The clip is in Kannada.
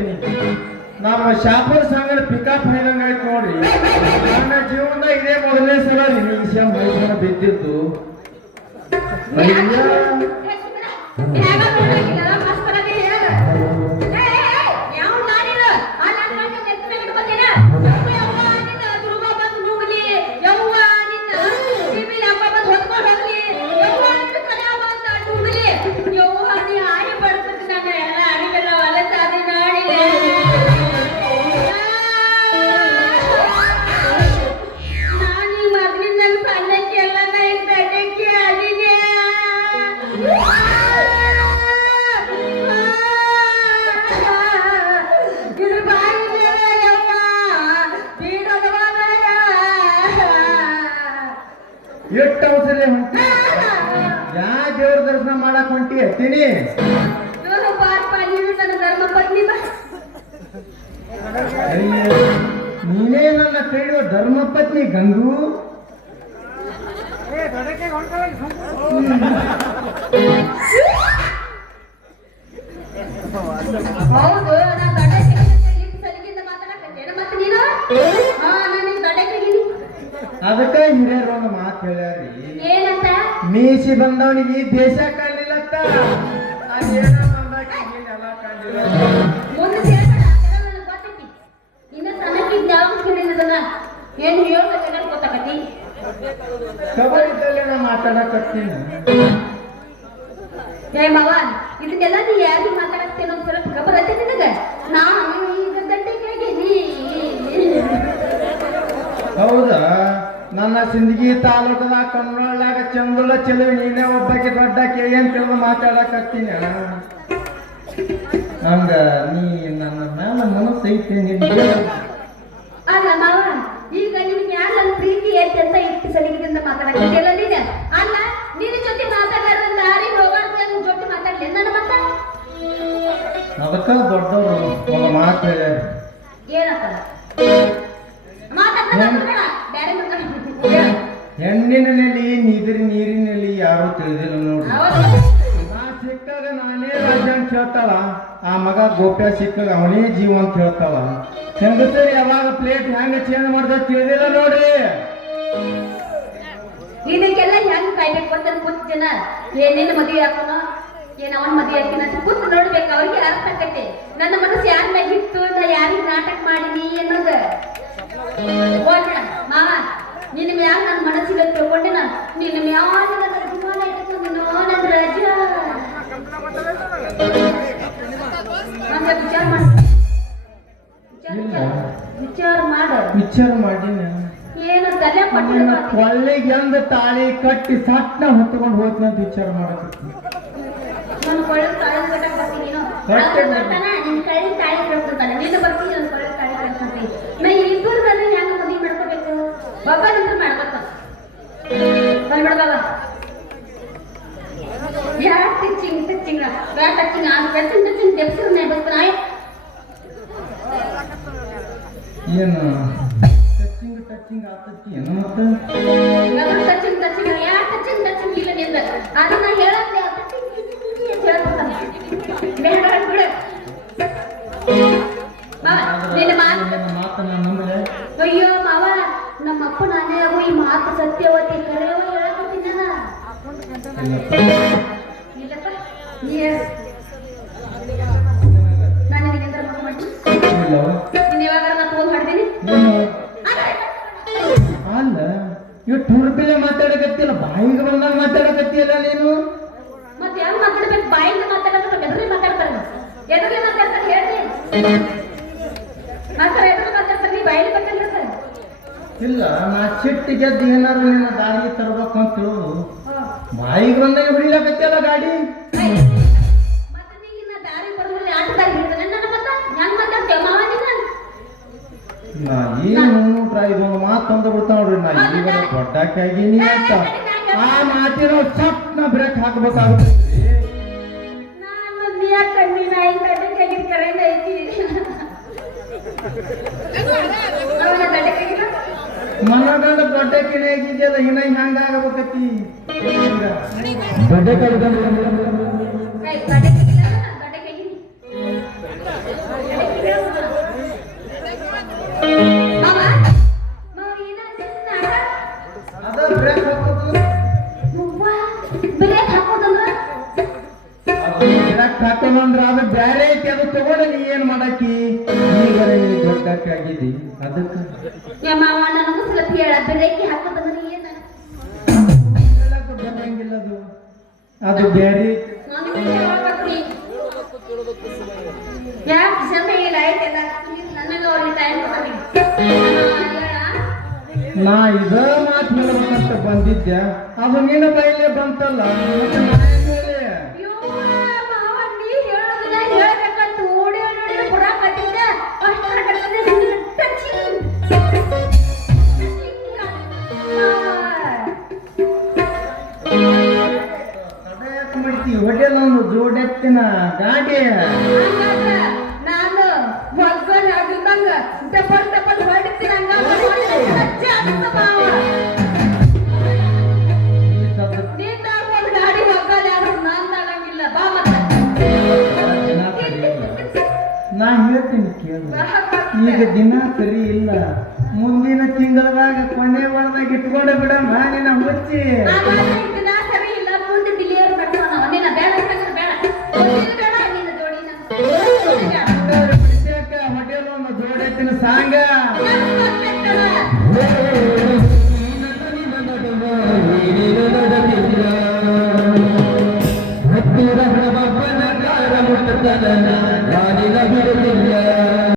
ದೇವತೀನಿ ನಮ್ಮ ಶಾಪುರ ಸಂಗಡ ಪಿಕಪ್ ಹೈದಂಗ ಆಯ್ತು ನೋಡ್ರಿ ನನ್ನ ಜೀವನದಾಗ ಇದೇ ಮೊದಲನೇ ಸಲ ನಿಮಗೆ ವಿಷಯ ಮೈಸೂರ ಬಿದ್ದಿದ್ದು. ಎಷ್ಟು ಅವಸರ ಹೊಂಟಿ ಯಾ ದೇವ್ರ ದರ್ಶನ ಮಾಡಕ್ ಹೊಂಟಿ ಹತ್ತೀನಿ ನೀನು ನನ್ನ ಕೈಡುವ ಧರ್ಮಪತ್ನಿ ಗಂಗು? ಹೌದು ಅದಕ್ಕ ಹಿರಿಯರು ಒಂದು ಮಾತು ಹೇಳ್ಯಾರಿ. ಏನಂತ? ಮೀಸಿ ಬಂದವನಿಗೆ ಈ ದೇಶ ಕಾಣಲಿಲ್ಲತ್ತ. ಅದೇನ ಬಂದಾಗ ಈಗೇನೆಲ್ಲ ಕಾಣಲಿಲ್ಲ. ಮುಂದೆ ಸೇರ್ಬೇಡ ಅದೆಲ್ಲ ನನಗೆ ಗೊತ್ತೈತಿ. ಇನ್ನ ಸಣ್ಣಕ್ಕಿದ್ದ ಏನು ಗೊತ್ತಾಗತಿ ನಾ ಮಾತಾಡಕತ್ತೀನಿ. ಏ ಮಾವ ಇದನ್ನೆಲ್ಲ ನೀ ಯಾರಿಗೂ ಮಾತಾಡತ್ತೇನೋ ಒಂದ್ ಸ್ವಲ್ಪ ಖಬರ್ ಐತೆ ನಿನಗ? ನಾನು ಈಗ ಹೌದಾ? ನನ್ನ ಸಿಂದಗಿ ತಾಲೂಕದ ಕನ್ನಡದಾಗ ಚಂದುಳ ಚೆಲುವಿ ನೀನೇ ಒಬ್ಬಾಕಿ ದೊಡ್ಡಾಕಿ ಏನ್ ತಿಳಿದು ಮಾತಾಡಕತ್ತೀನಿ. ಹಂಗ ನೀ ನನ್ನ ಮ್ಯಾಲ ಮನಸ್ಸು ಐತಿ ಅಲ್ಲ ಮಾವ ಈಗ ನಿನ್ ಮ್ಯಾಲ ಪ್ರೀತಿ ಐತೆ ಅಂತ ಇಷ್ಟು ಸಲಿಗೆದಿಂದ ಮಾತಾಡಕತ್ತಿಲ್ಲ ನೀನು? ಅಲ್ಲ ನಿನ್ನ ಜೊತೆ ಮಾತಾಡೋದ್ರ ದಾರಿ ಹೋಗಾರ್ದು ನನ್ನ ಜೊತೆ ಮಾತಾಡ್ಲಿ ನನ್ನ ಮತ್ತ? ಅದಕ್ಕ ದೊಡ್ಡವರು ಒಂದು ಮಾತು ಹೇಳ್ಯಾರ ಏನಂತಲ್ಲ ಮಾತಾಡ್ತಾ ಬೇಡ ಬೇರೆ ಮಾತಾಡ್ಬೇಕು ಹೆಣ್ಣಿನಲ್ಲಿ ನೀದಿರಿ ನೀರಿನಲ್ಲಿ ಯಾರು ತಿಳಿದಿಲ್ಲ ನೋಡ್ರಿ. ನಾ ಸಿಕ್ಕಾಗ ನಾನೇ ರಾಜ್ಯ ಅಂತ ಹೇಳ್ತಾಳ ಆ ಮಗ ಗೋಪ್ಯ ಸಿಕ್ಕಾಗ ಅವನೇ ಜೀವ ಅಂತ ಹೇಳ್ತಾಳ. ಹೆಂಗಸರಿ ಯಾವಾಗ ಪ್ಲೇಟ್ ಹೆಂಗ ಚೇಂಜ್ ಮಾಡ್ದ ತಿಳಿದಿಲ್ಲ ನೋಡ್ರಿ. ಇದಕ್ಕೆಲ್ಲ ಹೆಂಗ್ ಕಾಯ್ಬೇಕು ಅಂತ ಕುತ್ ಜನ ಏನೇನು ಮದುವೆ ಹಾಕೋಣ ಏನ್ ಅವನ್ ಮದುವೆ ಹಾಕಿನ ಕುತ್ ಕೂತ್ ನೋಡ್ಬೇಕು ಅವ್ರಿಗೆ ಅರ್ಥ ಆಕೈತೆ ನನ್ನ ಮನಸ್ಸು ವಿಚಾರ ಮಾಡ ವಿಚಾರ ಮಾಡಿನ ಏನು ತಲೆ ನಿನ್ನ ಪಟ್ಟು ಕೊಳ್ಳಿಗೆ ಎಂದ ತಾಳಿ ಕಟ್ಟಿ ಸಟ್ನ ಹೊತ್ಕೊಂಡು ಹೋಗ್ತೀನಿ ಅಂತ ವಿಚಾರ ಮಾಡಕತ್ತೀನಿ ನಾನು ಕೊಳ್ಳೆ ತಾಳಿ ಕಟ್ಟಕ್ ಬರ್ತೀನಿ ನೀನು ಕಟ್ಟೆ ಅವ್ನು ಬರ್ತಾನ ನಿನ್ ಕಳ್ಳಿ ತಾಳಿ ಕಟ್ಕೊತಾನೆ ನೀನು ಬರ್ತೀನಿ ನನ್ನ ಕೊಳ್ಳೆ ತಾಳಿ ಕಟ್ಕೊಂತೀನಿ ನಾ ಇಬ್ಬರದಲ್ಲಿ ಹೆಂಗ್ ಮದುವೆ ಮಾಡ್ಕೋಬೇಕು ಒಬ್ಬ ನಿಂತು ಮಾಡ್ಕೊತ ಬಂದ್ಬಿಡ ಬಾಬಾ ಯಾ ಟಚಿಂಗ್ ಟಚಿಂಗ್ ಯಾ ಟಚಿಂಗ್ ಆ ಟಚಿಂಗ್ ಟಚಿಂಗ್ ತೆಪ್ಸಿರ್ ನೇ ಬರ್ತಾನ ಆಯ್ ಏನು? ಟಚಿಂಗ್ ಟಚಿಂಗ್ ಆಗ್ತೈತಿ. ಏನು ಮತ್ತೆ? ಅಯ್ಯೋ ಮಾವ ನಮ್ಮ ಅಪ್ಪ ನಾನೇ ಆಗೋ ಈ ಮಾತು ಸತ್ಯವತಿ ಕರೆಯೋ ಹೇಳಕತ್ತೀನಿ ಇಲ್ಲಪ್ಪ ನೀ ಮಾತಾಡಕತ್ತಿಲ್ಲ ಬಾಯಿಗೆ ಬಂದಾಗ ಮಾತಾಡಕತ್ತಿಯಲ್ಲ ನೀನು? ಮತ್ತೆ ಹೆಂಗ್ ಮಾತಾಡ್ಬೇಕು? ಬಾಯಿಂದ ಮಾತಾಡೋದು ಎದುರಲ್ಲಿ ಮಾತಾಡ್ತಾರೆ ಎದುರಲ್ಲಿ ಮಾತಾಡ್ತಾರೆ ಹೇಳ್ರಿ. ಮಾತಾಡ ಎದುರು ಮಾತಾಡ್ತಾರೆ ನೀ ಇಲ್ಲ ನಾ ಸಿಟ್ಟು ಗೆದ್ದು ಏನಾರು ನಿನ್ನ ದಾರಿಗೆ ತರಬೇಕು ಅಂತ ಹೇಳು. ಬಾಯಿಗೆ ಬಂದಾಗ ಬಿಡ್ಲಾಕತ್ತಿಯಲ್ಲ ಗಾಡಿ? ಏನು ಮಾತು ತಂದು ಬಿಡ್ತಾವ ನೋಡ್ರಿ ನಾ ಈಗ ದೊಡ್ಡಕ್ಕಾಗಿನಿ ಅಂತ. ಆ ಮಾತಿರೋ ಸಪ್ನ ಬ್ರೇಕ್ ಹಾಕ್ಬೇಕಾಗುತ್ತೆ. ಮನಗಂಡ ದೊಡ್ಡ ಕಿಣೆ ಆಗಿದೆಯಲ್ಲ ಇನ್ನ ಹೆಂಗಾಗಬೇಕತ್ತಿ. ದೊಡ್ಡ ಕಲ್ಕೊಂಡು ಬ್ರೇಕ್ ಹಾಕೋದಂದ್ರ? ಬ್ರೇಕ್ ಹಾಕೋದಂದ್ರ ಅದು ಬ್ಯಾರೆ ಐತಿ ಅದು ತಗೊಂಡ ನೀ ಏನ್ ಮಾಡಾಕಿ ಈಗ ದೊಡ್ಡಕ್ಕಾಗಿದ್ದಿ ಅದಕ್ಕೆ? ಮಾವ ನನಗೂ ಸ್ವಲ್ಪ ಹೇಳ ಬ್ರೇಕ್ ಹಾಕೋದಂದ್ರ ಏನ? ಬರಂಗಿಲ್ಲ ಅದು. ಅದು ಬ್ಯಾರೆ ಯಾಕೆ ಸಮಯ ಇಲ್ಲ ಆಯ್ತಲ್ಲ? ನನಗೆ ಅವ್ರಿಗೆ ಟೈಮ್ ನಾ ಇದ ಮಾತ್ ಮೇಲೆ ಬಂತ ಬಂದಿದ್ದೆ ಅದು ನಿನ್ನ ಕೈಲೇ ಬಂತಲ್ಲ? ಮತ್ತೆ ನಾನು ಏನ್ ಹೇಳಿ? ಅಯ್ಯೋ, ಮಾವ, ನೀ ಈಗ ದಿನ ಸರಿ ಇಲ್ಲ. ಮುಂದಿನ ತಿಂಗಳದಾಗ ಕೊನೆ ವಾರದಾಗ ಇಟ್ಕೊಂಡೆ ಬಿಡ ಮಾಡಿನ ಮುಚ್ಚಿ. ಹೋಟೆಲ್ ಒಂದು ಜೋಡಿ ಐತಿನ ಸಾಂಗ. ಹತ್ತಿರ ಬಬ್ಬನ ಕಾರ ಮುಟ್ಟತನ